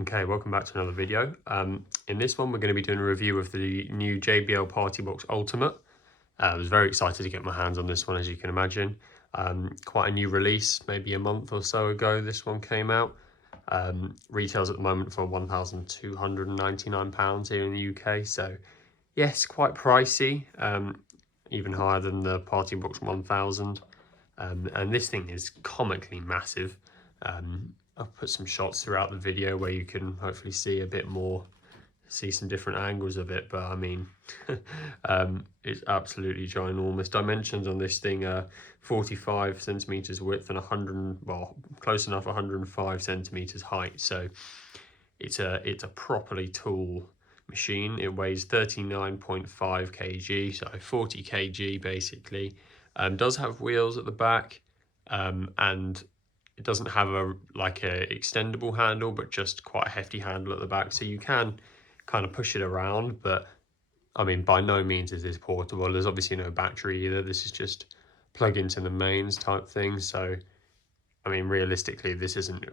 Okay, welcome back to another video. In this one, we're going to be doing a review of the new JBL Partybox Ultimate. I was very excited to get my hands on this one, as you can imagine. Quite a new release, maybe a month or so ago this one came out. Retails at the moment for £1,299 here in the UK. So yes, quite pricey, even higher than the Partybox 1000. And this thing is comically massive. I'll put some shots throughout the video where you can hopefully see a bit more, see some different angles of it, but I mean, it's absolutely ginormous. Dimensions on this thing are 45 centimeters width and 100, well, close enough 105 centimeters height. So it's a properly tall machine. It weighs 39.5 kg, so 40 kg basically. Does have wheels at the back, and it doesn't have a extendable handle, but just quite a hefty handle at the back, so you can kind of push it around. But I mean, by no means is this portable. There's obviously no battery either. This is just plug into the mains type thing. So I mean, realistically, this isn't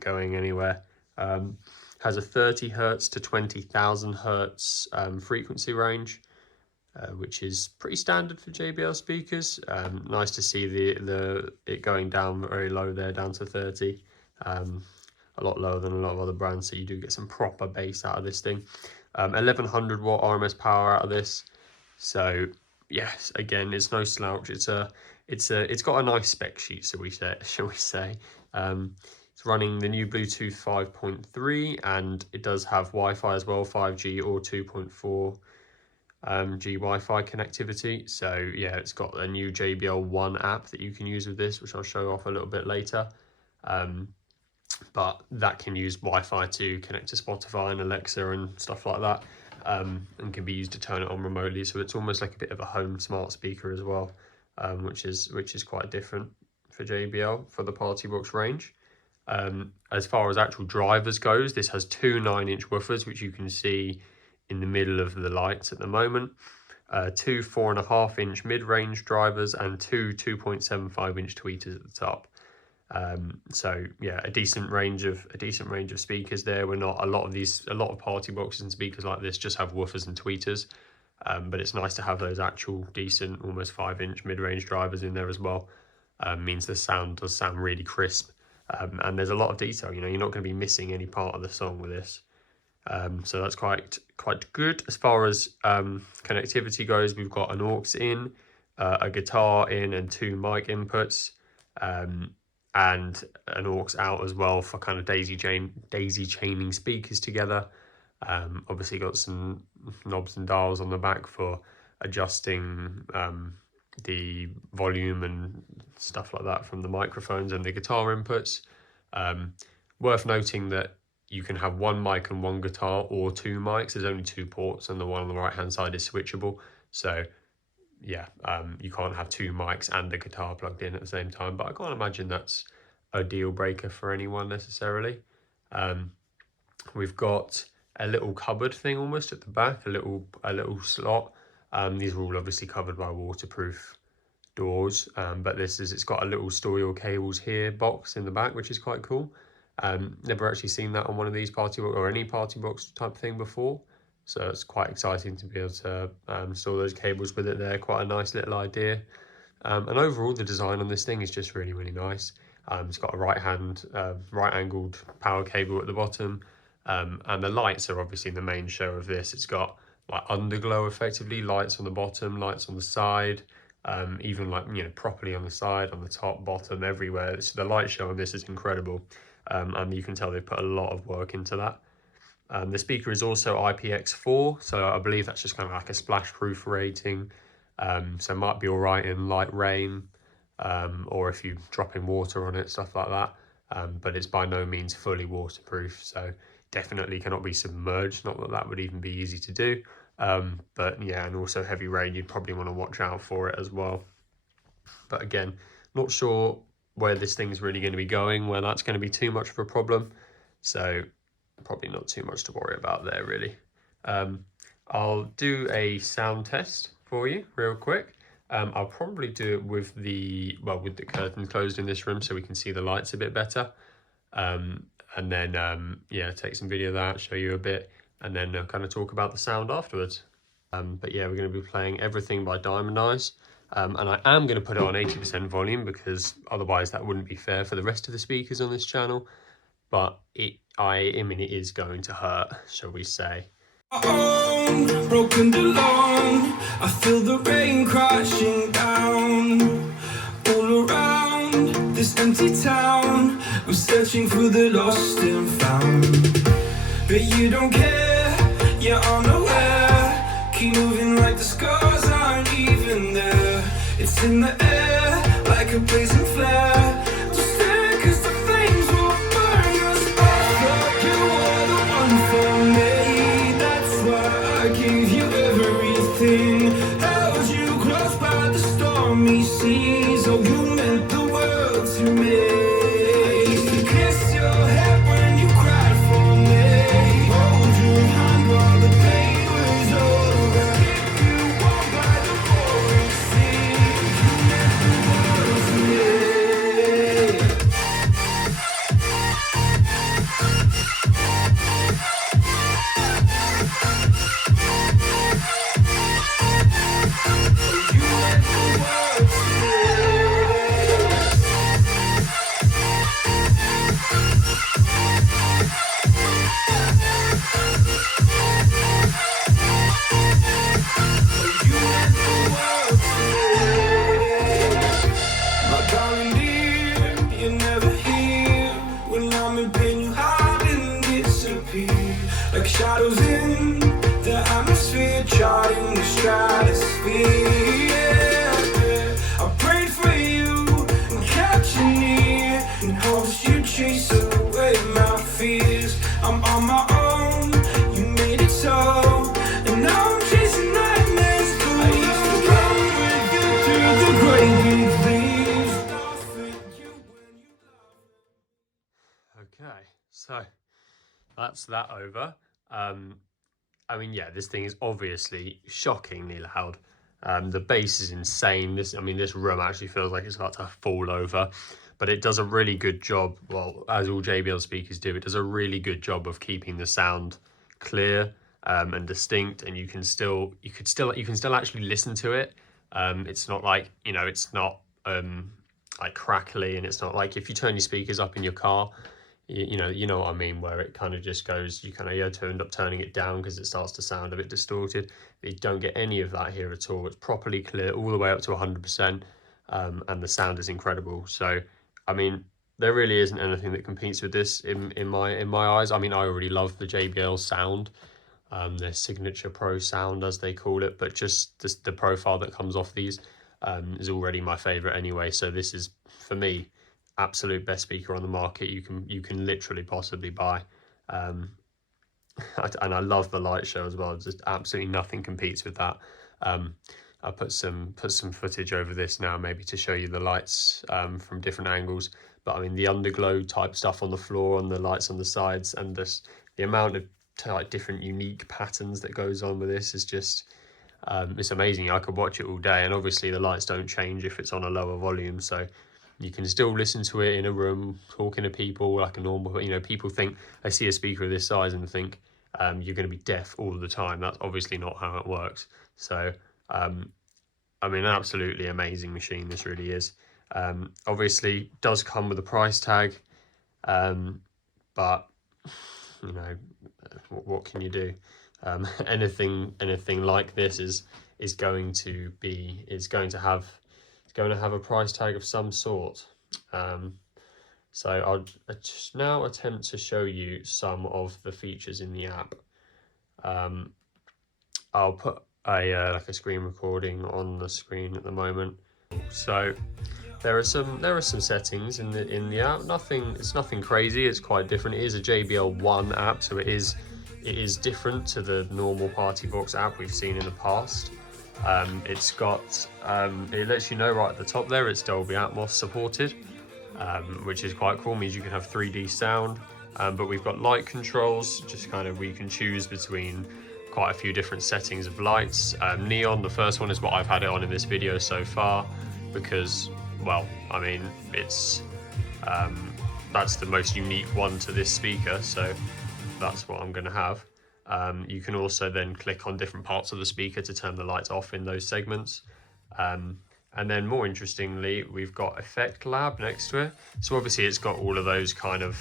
going anywhere. Has a 30 hertz to 20,000 hertz frequency range, which is pretty standard for JBL speakers. Nice to see it going down very low there, down to 30. A lot lower than a lot of other brands, so you do get some proper bass out of this thing. 1100 watt RMS power out of this. So yes, again, it's no slouch. It's got a nice spec sheet, shall we say. It's running the new Bluetooth 5.3, and it does have Wi-Fi as well, 5G or 2.4 G Wi-Fi connectivity. So yeah, it's got a new JBL One app that you can use with this, which I'll show off a little bit later. But that can use Wi-Fi to connect to Spotify and Alexa and stuff like that, and can be used to turn it on remotely. So it's almost like a bit of a home smart speaker as well, which is quite different for JBL for the Partybox range. As far as actual drivers goes, this has two 9-inch woofers, which you can see in the middle of the lights at the moment. Two 4.5-inch mid-range drivers and two 2.75-inch tweeters at the top. So yeah, a decent range of speakers there. A lot of party boxes and speakers like this just have woofers and tweeters, but it's nice to have those actual decent, almost 5-inch mid-range drivers in there as well. Means the sound does sound really crisp, and there's a lot of detail. You know, you're not going to be missing any part of the song with this. So that's quite good. As far as connectivity goes, we've got an aux in, a guitar in, and two mic inputs. And an aux out as well for kind of daisy chaining speakers together. Obviously got some knobs and dials on the back for adjusting the volume and stuff like that from the microphones and the guitar inputs. Worth noting that you can have one mic and one guitar, or two mics. There's only two ports, and the one on the right hand side is switchable. So yeah, you can't have two mics and a guitar plugged in at the same time, but I can't imagine that's a deal breaker for anyone necessarily. We've got a little cupboard thing almost at the back, a little slot. These are all obviously covered by waterproof doors, but it's got a little store your cables here box in the back, which is quite cool. Never actually seen that on one of these Partybox or any Partybox type thing before. So it's quite exciting to be able to store those cables with it there. Quite a nice little idea. And overall, the design on this thing is just really, really nice. It's got a right-angled power cable at the bottom. And the lights are obviously the main show of this. It's got like underglow, effectively, lights on the bottom, lights on the side, even like, you know, properly on the side, on the top, bottom, everywhere. So the light show on this is incredible. And you can tell they've put a lot of work into that. The speaker is also IPX4, so I believe that's just kind of like a splash proof rating. So it might be all right in light rain, or if you drop in water on it, stuff like that. But it's by no means fully waterproof, so definitely cannot be submerged. Not that that would even be easy to do. But yeah, and also heavy rain, you'd probably want to watch out for it as well. But again, not sure where this thing's really going to be going, where that's going to be too much of a problem. So probably not too much to worry about there, really. I'll do a sound test for you real quick. I'll probably do it with the curtains closed in this room so we can see the lights a bit better. and then yeah, take some video of that, show you a bit, and then kind of talk about the sound afterwards. But yeah, we're going to be playing Everything by Diamond Eyes, and I am going to put it on 80% volume because otherwise that wouldn't be fair for the rest of the speakers on this channel. But I mean, it is going to hurt, shall we say. Broken alone, I feel the rain crashing down all around this empty town. I'm searching for the lost and found, but you don't care, you're unaware. Keep moving like the scars aren't even there. It's in the air like a blazing flare. Just stare, 'cause the flames will burn us. I thought you were the one for me. That's why I gave you everything. Held you close by the stormy seas. Oh, you meant the world to me. I used to kiss your head when you cried for me. Hold your hand while the pain was over. Keep you warm by the roaring sea. You meant the world to me. Like shadows in the atmosphere, charting the stratosphere. Yeah. I prayed for you and kept you near in hopes you'd chase away my fears. I'm on my own, you made it so, and now I'm chasing nightmares. I used to run with you through the great big leaves. Okay, so that's that over. I mean, yeah, this thing is obviously shockingly loud. The bass is insane. I mean, this room actually feels like it's about to fall over, but it does a really good job. Well, as all JBL speakers do, it does a really good job of keeping the sound clear and distinct, and you can still actually listen to it. It's not like, you know, it's not like crackly, and it's not like if you turn your speakers up in your car, you know what I mean, where it kind of just goes, you end up turning it down because it starts to sound a bit distorted. You don't get any of that here at all. It's properly clear all the way up to 100%, and the sound is incredible. So I mean, there really isn't anything that competes with this in my eyes. I mean, I already love the JBL sound, their signature pro sound as they call it, but just the profile that comes off these is already my favorite anyway. So this is, for me, absolute best speaker on the market you can literally possibly buy. And I love the light show as well. Just absolutely nothing competes with that. I'll put some footage over this now, maybe to show you the lights from different angles. But I mean, the underglow type stuff on the floor, on the lights on the sides, and the amount of like different unique patterns that goes on with this is just it's amazing. I could watch it all day, and obviously the lights don't change if it's on a lower volume, so you can still listen to it in a room, talking to people like a normal, you know, people think, they see a speaker of this size and think you're going to be deaf all the time. That's obviously not how it works. So, I mean, an absolutely amazing machine, this really is. Obviously, does come with a price tag, but, you know, what can you do? Anything like this is going to have a price tag of some sort. So I'll just now attempt to show you some of the features in the app. I'll put like a screen recording on the screen at the moment. So there are some settings in the app. It's nothing crazy. It's quite different. It is a JBL One app, so it is different to the normal Partybox app we've seen in the past. It's got, it lets you know right at the top there, it's Dolby Atmos supported, which is quite cool, means you can have 3D sound. But we've got light controls, just kind of, we can choose between quite a few different settings of lights. Neon, the first one, is what I've had it on in this video so far, because, well, I mean, it's That's the most unique one to this speaker, so that's what I'm going to have. You can also then click on different parts of the speaker to turn the lights off in those segments. And then more interestingly, we've got Effect Lab next to it. So obviously it's got all of those kind of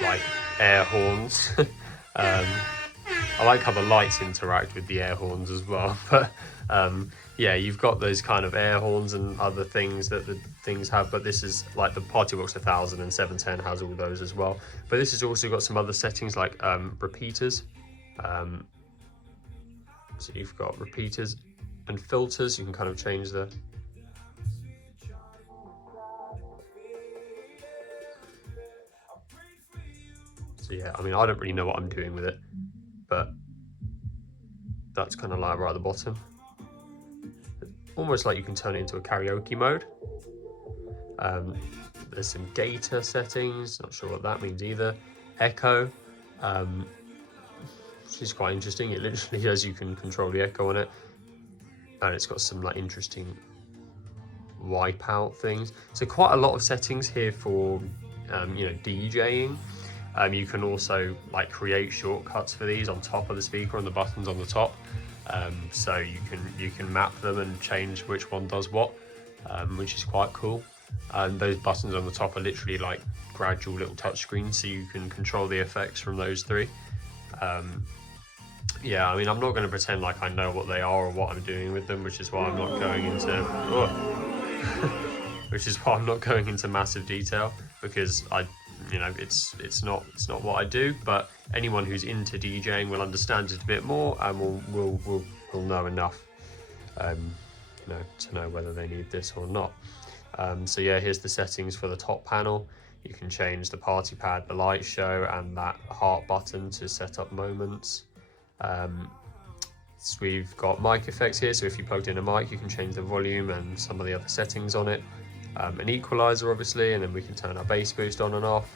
like air horns. I like how the lights interact with the air horns as well, but yeah, you've got those kind of air horns and other things that the things have, but this is like the Partybox 1000 and 710 has all those as well. But this has also got some other settings like repeaters. So you've got repeaters and filters. You can kind of change the so yeah, I mean, I don't really know what I'm doing with it, but that's kind of like right at the bottom. Almost like you can turn it into a karaoke mode. There's some data settings, not sure what that means either. Echo, which is quite interesting. It literally says you can control the echo on it. And it's got some like interesting wipeout things. So quite a lot of settings here for you know, DJing. You can also like create shortcuts for these on top of the speaker on the buttons on the top. So you can map them and change which one does what, which is quite cool. And those buttons on the top are literally like gradual little touch screens, so you can control the effects from those three. Yeah, I mean, I'm not going to pretend like I know what they are or what I'm doing with them, which is why I'm not going into which is why I'm not going into massive detail, because you know, it's not what I do. But anyone who's into DJing will understand it a bit more, and will know enough, you know, to know whether they need this or not. So yeah, here's the settings for the top panel. You can change the party pad, the light show, and that heart button to set up moments. So we've got mic effects here, so if you plugged in a mic, you can change the volume and some of the other settings on it. An equalizer, obviously, and then we can turn our bass boost on and off,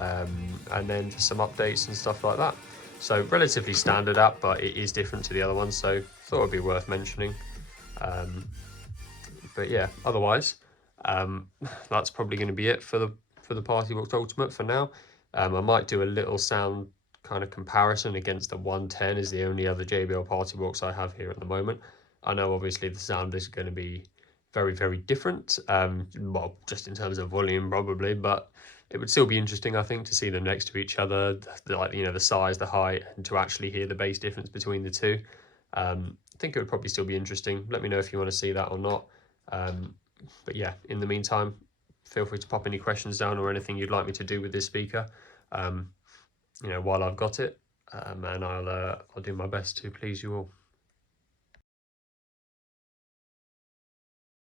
and then some updates and stuff like that. So relatively standard app, but it is different to the other ones, so thought it would be worth mentioning. But yeah, otherwise, that's probably going to be it for the Partybox Ultimate for now. I might do a little sound kind of comparison against the 110, is the only other JBL Partybox I have here at the moment. I know obviously the sound is going to be very, very different, well, just in terms of volume probably, but it would still be interesting, I think, to see them next to each other, like, you know, the size, the height, and to actually hear the bass difference between the two. I think it would probably still be interesting. Let me know if you want to see that or not. But yeah, in the meantime, feel free to pop any questions down or anything you'd like me to do with this speaker, you know, while I've got it, and I'll do my best to please you all.